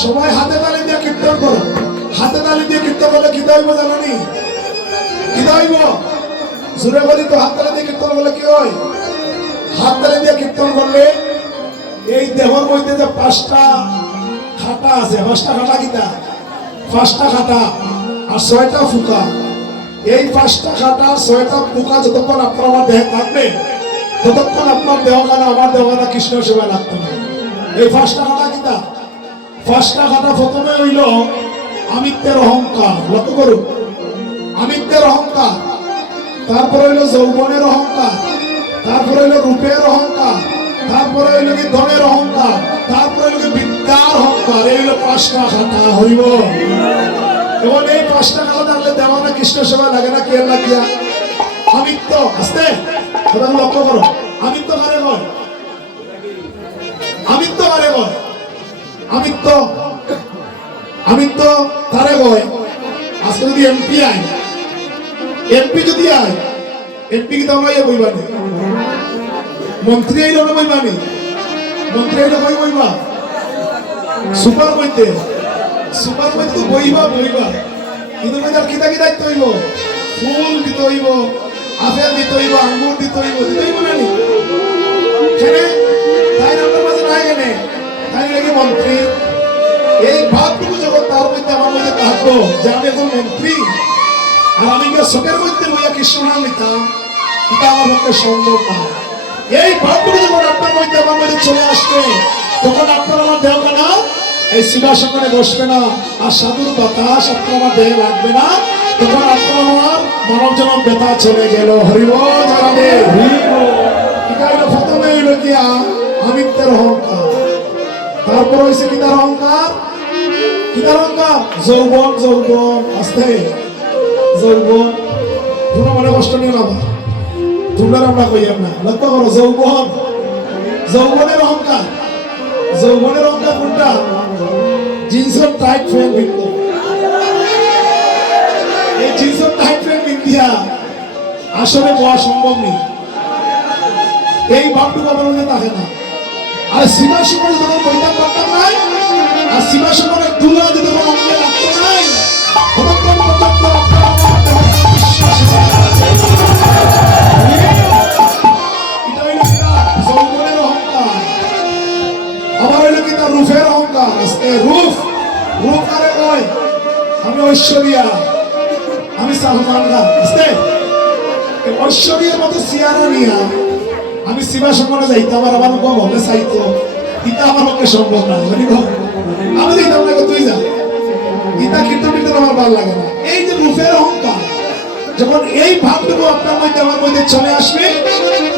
সবাই হাতে তালি দিয়ে কীর্তন করো। হাতে তালি দিয়ে কীর্তন করলে কি হইব জানি? কি হইব? জোরে বলি তো, হাত তালি দিয়ে কীর্তন করলে কি হয়? হাত তালি দিয়ে কীর্তন করলে এই দেহর মধ্যে যে 5টা খাটা আছে, 5টা খাটা কিটা? 5টা খাটা আর 6টা ফুকা। এই 5টা খাটা 6টা ফুকা যতক্ষণ আপনার আমার দেহে থাকবে ততক্ষণ আপনার দেহখানা আমার দেহখানা কৃষ্ণ সেবায় লাগতে হবে। এই 5টা খাটা কিটা? 5টা খাটা প্রথমে হইল আমিত্বের অহংকার। লক্ষ্য করুন, আমিত্বের অহংকার। তারপরে হইল যৌবনের অহংকার। তারপরে হইল রূপের অহংকার। তারপরে হইল কি ধনের অহংকার। তারপরে হইল কি বিদ্যার অহংকার। এই হইল 5টা খাতা হইব। এবং এই 5টা খাতা থাকলে দেওয়ানা কৃষ্ণ সেবা লাগে না? কে লাগিয়া? আমিত্ব। আস্তে সবাই লক্ষ্য করো, আমিত্ব কারে কয়? আমিত্ব কারে কয়? আমিত্ব আমিত্ব তারে কয়। আজকে যদি এমপি আয়, এমপি যদি আয়, এমপি কি তোমরা ইয়ে বইবানি? মন্ত্রী আইলো না বইবানি? মন্ত্রী আইলো কই বইবা? সুপার বইতে। সুপার বইতে তো বইবা বইবা, কিন্তু তার কিতা কি দায়িত্ব হইব? ফুল দিতে হইব, আপেল দিতে হইব, আঙ্গুর দিতে হইব। দিতে হইব না নি? কেনে তাই আপনার মাঝে নাই কেনে? তাই নাকি মন্ত্রী? এই ভাবটুকু যখন তার মধ্যে আমার মধ্যে থাকবো যে আমি এখন মন্ত্রী আর আমি চোখের মধ্যে বইয়া কৃষ্ণ নাম নিতাম, এটা আমার পক্ষে সম্ভব না। এই ভাবটুকু যখন আপনার মধ্যে আমার মধ্যে চলে আসবে তখন আপনার আমার দেহখানা এই সিংহাসনে বসবে না, আর সাধুর বাতাস আপনার আমার দেহে লাগবে না। তখন আপনার আমার মানব জনম ব্যথা চলে গেল। হরিব জানাবে। এটা হইল প্রথমে হইল কি আমিত্বের অহংকার। তারপর হয়েছে কিতার অহংকার? কিতার অহংকার? যৌবন। যৌবন। আস্তে যৌবন। তোমরা মনে কষ্ট নিয়ে না, তোমরা আমরা কইয়াম না। লক্ষ্য করো, যৌবন। যৌবনের অহংকার। যৌবনের অহংকার কোনটা? জিন্সের টাইট ফ্রেন্ড বিন্দু। এই জিন্সের টাইট ফ্রেন্ড বিন্দিয়া আসলে বলা সম্ভব নেই। এই ভাবটুকু আমার মধ্যে থাকে না। আর সিংহাসনে যখন পরিধান করতাম নাই, আর সিংহাসনে তুলা যদি কোনো অঙ্গে লাগতো নাই, ততক্ষণ পর্যন্ত এটা হইল কিনা যৌবনের অহংকার। আবার হইল কিনা রূপের অহংকার। রূপ। রূপ কারে কয়? আমি ঐশ্বরিয়া, আমি সালমান খান। ঐশ্বরিয়ার মতো চেহারা নিয়া আমি সিংহাসনে যাইতাম আর আমার বলে চাইতো, এটা আমার পক্ষে সম্ভব না। আমি যাইতাম না, তুই যা। এটা কীর্তন কীর্তন আমার ভালো লাগে না। এই যে রূপের অহংকার, যখন এই ভাবটুকু আপনার মধ্যে আমার মধ্যে চলে আসবে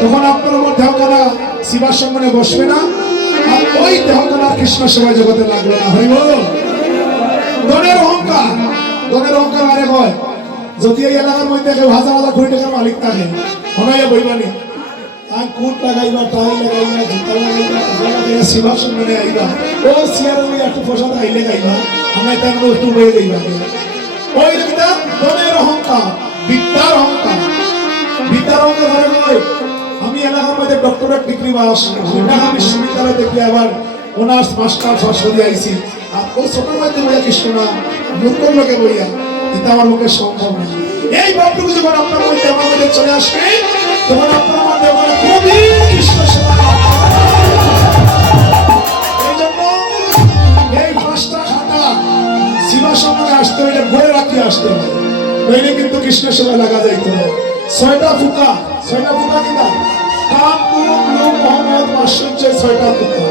তখন আপনার আমার দেহখানা সিংহাসনে বসবে না, আর ওই দেহখানা কৃষ্ণ সেবা জগতে লাগলো না। হইব ধনের অহংকার। ধনের অহংকার আরে হয়, যদি এই এলাকার মধ্যে কেউ 1000,000 কোটি টাকার মালিক থাকে, হনাইয়া বইবানি আর কোট লাগাইবা, টাই লাগাইবা, জুতা লাগাইবা, লাগাইবা, সিংহাসনে আইবা, ও চেয়ারে লইয়া একটু প্রসাদ আইলে গাইবা, আমরা তার একটু বয়ে গাইবা। ওই যেটা ধনের অহংকার। বিদ্যার অহংকার। বিদ্যার অহংকার ধরে নয়, আমি এলাকার মধ্যে ডক্টরেট ডিগ্রি পাস, ঢাকা বিশ্ববিদ্যালয় থেকে আবার অনার্স মাস্টার পাস করে আইছি, আর ও ছোটোর মধ্যে বইয়া কৃষ্ণ না, মূর্খর লোকে বইয়া, এটা আমার পক্ষে সম্ভব না। এই ভাবটুকু যখন আপনার মধ্যে আমার মধ্যে চলে আসবে তখন আপনার মধ্যে বলে খুবই কৃষ্ণ সেবা। এই জন্য এই 5টা খাতা সিংহাসনে আসতে হইলে ভরে রাখতে আসতে হবে, নইলে কিন্তু কৃষ্ণ সেবা লাগা যাইতে হবে। 6টা ফুকা। 6টা ফুকা কিনা? কাম, কুরুপ, লোভ, মোহাম্মদ, আশ্চর্য। 6টা ফুকা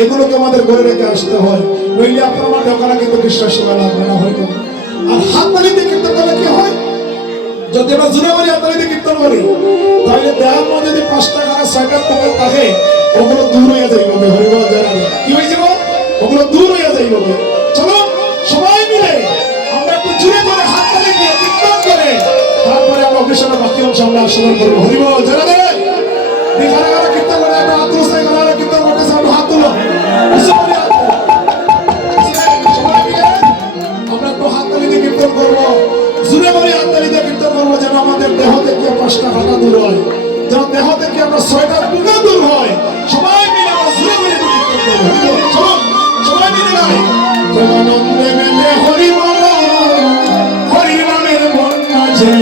এগুলোকে আমাদের ঘরে রেখে আসতে হয়, নইলে আপনার আমার দেহখানা কিন্তু কৃষ্ণ সেবা লাগবে না। হইল আর হাত তালিতে কীর্তন করলে কি হয়? যদি আমরা জুড়ে মারি হাত তালিতে কীর্তন করি তাহলে দেহার মধ্যে যদি 5টা খানা 6টা ফুকা থাকে ওগুলো দূর হয়ে যাইব। হরিব জানাবে কি হয়েছিল? ওগুলো দূর হয়ে যাইব। চলো সবাই মিলে আমরা একটু জুড়ে করে হাত তালি দিয়ে কীর্তন করে তারপরে আমরা অগ্রসরের বাকি অংশ আমরা আস্বাদন করবো। হরিব জানাবে এখানে আমরা কীর্তন করে একটা হাত তুলো, আমরা কীর্তন করতেছি, আমরা হাত তুলো, সবাই মিলে আমরা একটু হাত তালি দিয়ে কীর্তন করবো, জুড়ে করে হাত তালি দিয়ে কীর্তন করবো, যেন আমাদের দেহ থেকে 5টা খাতা দূর হয়, যেন দেহ থেকে আমরা 6টা টুকা দূর হয়। সবাই মিলে আমরা জুড়ে করে কীর্তন করবো। চলো সবাই মিলে গাই। প্রেমানন্দে মেতে হরি বল, হরি নামের বন্যা যে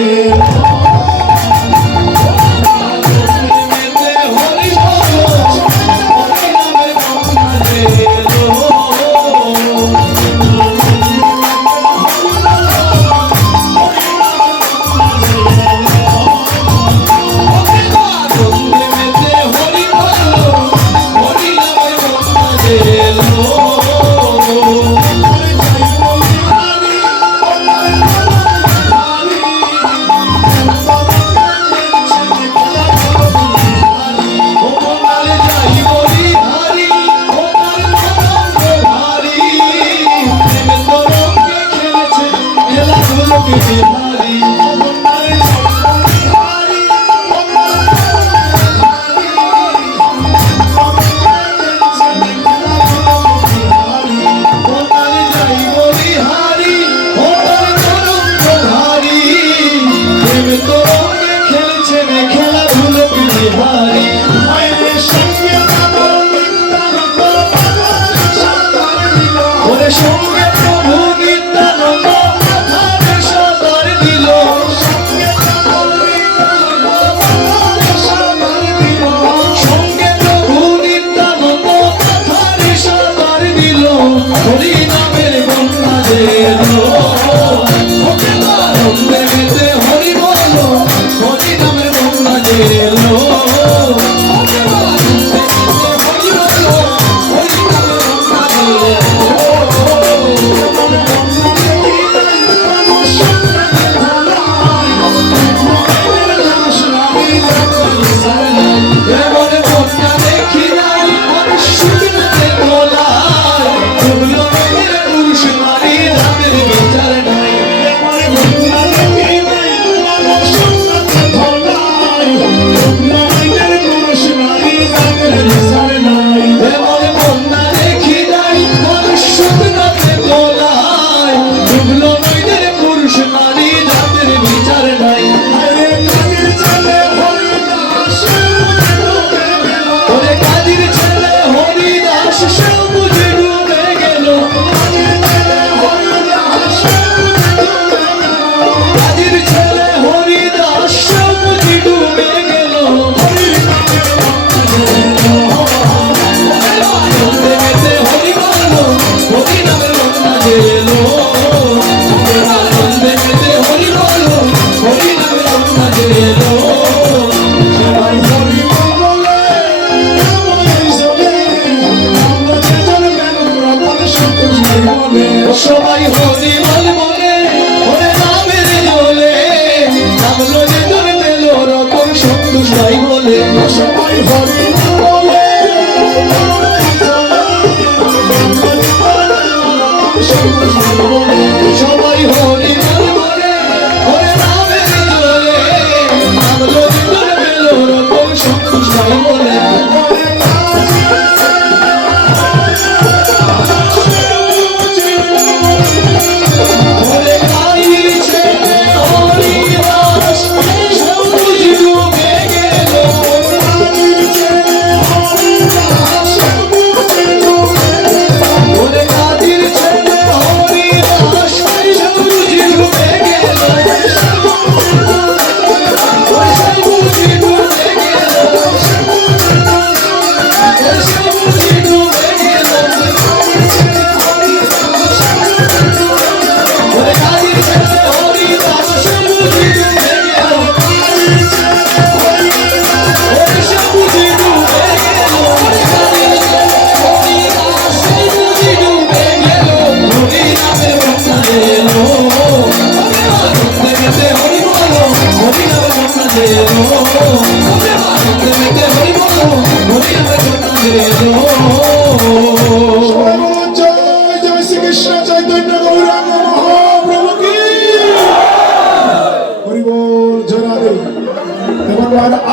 সবাই হরি বল বলে ওরে নামের দোলে নামলো যে তোর পেল রতন সন্তোষ ভাই বলে সবাই হরি বলে সবাই হরি বল বলে ওরে নামের দোলে নামলো যে তোর পেল রতন সন্তোষ ভাই বলে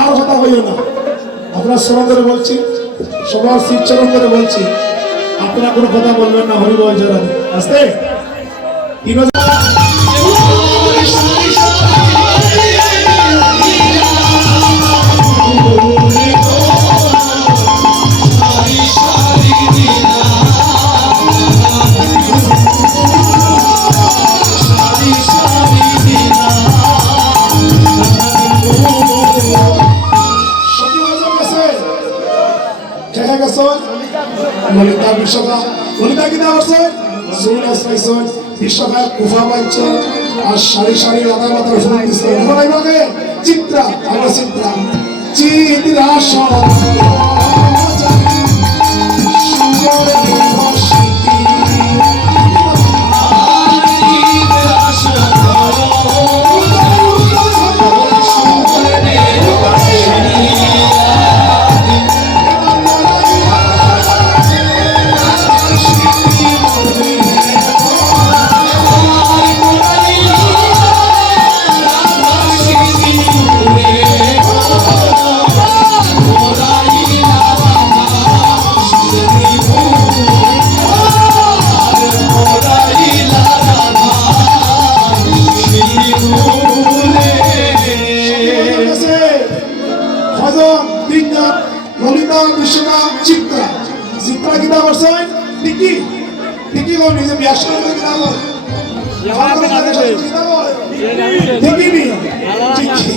আর কথা হইও না, আপনার শ্রোতাদের বলছি, সবার শিবচরণ করে বলছি, আপনারা কোনো কথা বলবেন না। হরি বল জয় রাধে। আস্তে বিশ্বকা ললিতা কিনা করছে সুনাস পাইছে বিশ্বকা কুফা পাইছে আর সারি সারি রাধা মাতার ফুল দিছে এখন আইবাকে চিত্রা আমরা চিত্রা চিত্রা সব সুন্দর বসতি ললিতা বিশ্বকা চিত্রা চিত্রা কিনা করছে ঠিকই ঠিকই কই নিজে ব্যবসা করে কিনা কই ঠিকই নি ঠিকই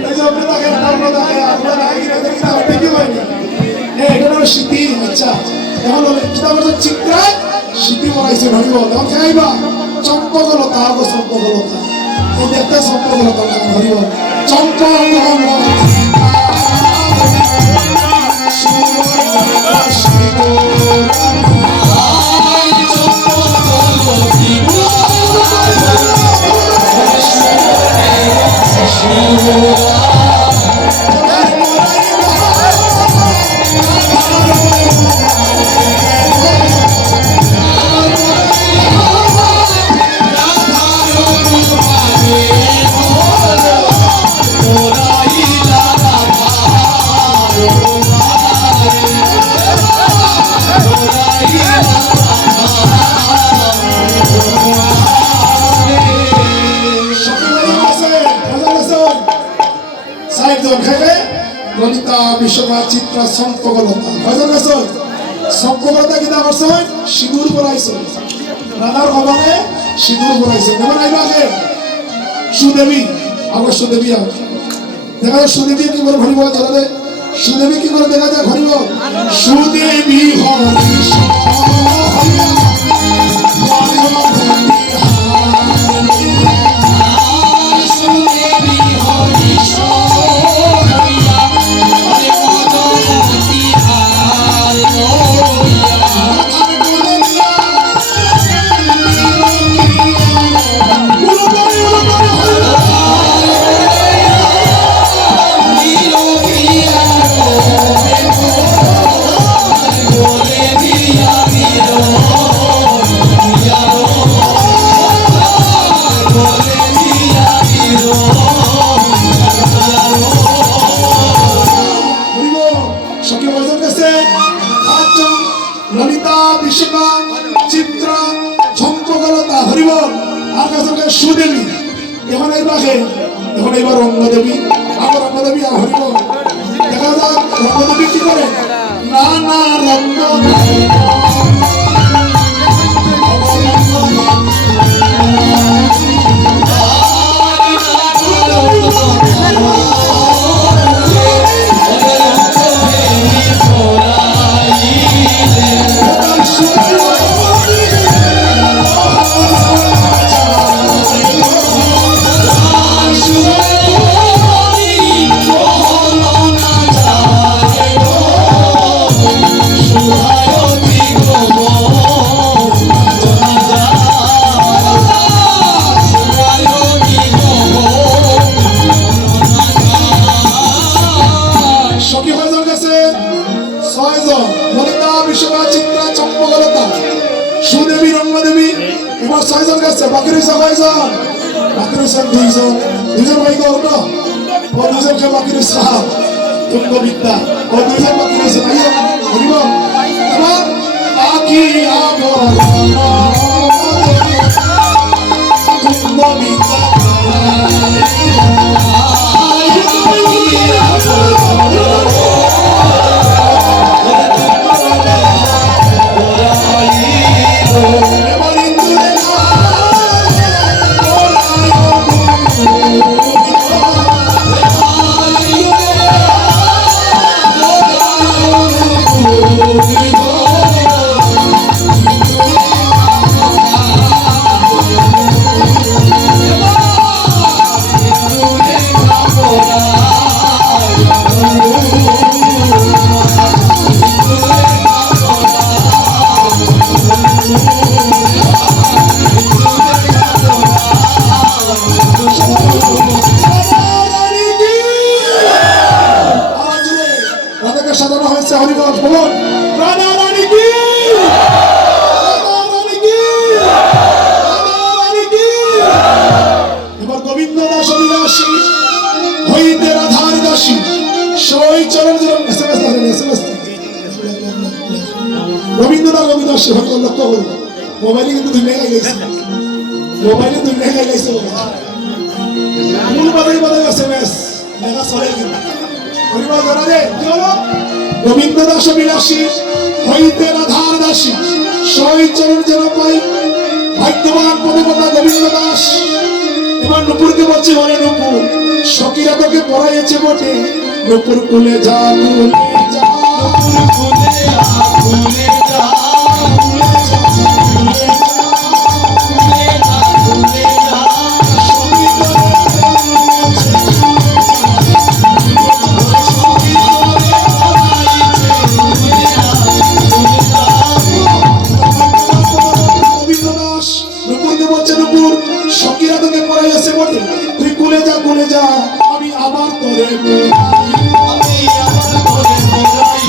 এই যে আপনি তাকে আমরা তাকে আমরা আগে কিনা ঠিকই কই এটা হলো স্মৃতি আচ্ছা এখন কিনা করছে চিত্রা স্মৃতি বলাইছে হরিব এখন খাইবা চম্পকলতা আগো চম্পকলতা এই দেখতে চম্পকলতা হরিব চম্পকলতা ললিতা বিশ্বকা চিত্রা সম্পকলতা কয়জন আছে সম্পকলতা কিনা করছে সিঁদুর পরাইছে রাধার ভবনে সিঁদুর পরাইছে এবার আইবা আগে সুদেবী আবার সুদেবী আগে দেখা যায় সুদেবী কি করে ঘরিব ধরে সুদেবী কি করে দেখা যায় ঘরিব সুদেবী ললিতা বিশ্বকা চিত্রা চম্পকলতা হরিব আকাশকে সুদেবী এখন এইবাকে এখন এইবার রঙ্গদেবী আবার রঙ্গদেবী আর হরিব দেখা যাক রঙ্গদেবী কি করে না না রঙ্গদেবী সুদেবী রঙ্গদেবী এবার 6 জন গেছে বাকি রয়েছে কয়জন বাকি রয়েছে 2 জন 2 জন ভাই গো না ও 2 জনকে বাকি রয়েছে তুঙ্গ বিদ্যা ও 2 জন বাকি রয়েছে ভাই হরিব এবার বাকি আমর তুঙ্গ বিদ্যা লক্ষ্য করো মোবাইলে কিন্তু দুনিয়া গাইলাইছে মোবাইলে দুনিয়া গাইলাইছে মূল বাদাই বাদাই এসএমএস লেখা চলে কিন্তু পরিবার জানা রে কি হলো গোবিন্দ দাস বিলাসী হইতে রাধার দাসী সই চরণ যেন পাই ভাগ্যবান পদকতা গোবিন্দ দাস এবার নুপুরকে বলছে ওরে নুপুর সখীরা তোকে পড়াইছে বটে নুপুর কুলে যা কুলে যা ভুলে যা ভুলে যা ভুলে যা ভুলে যা ভুলে যা সখীরা তোকে পড়াইছে বটে তুই কুলে যা আমি আবার তোরে আমি আমার তোরে মোরাই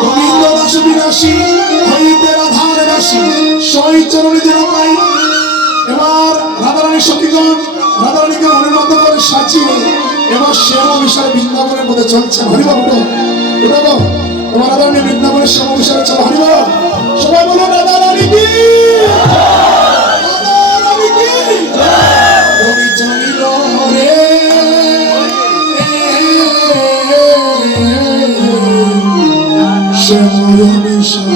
গোবিন্দ দাস বিনাশী হইতে রাধার দাসী সই চরণে যেন পাই এবার রাধারানী সখীগণ রাধারানীকে মনের মতো করে সাজিয়ে এবার শ্যাম বিশাল বৃন্দাবনের মধ্যে চলছে হরিবাবু উঠো তোমার রাধারানী বৃন্দাবনের শ্যাম বিশালে চলো হরিবাবু সবাই বলো রাধারানী কি রাধারানী কি রবি চলিল রে শ্যাম বিশাল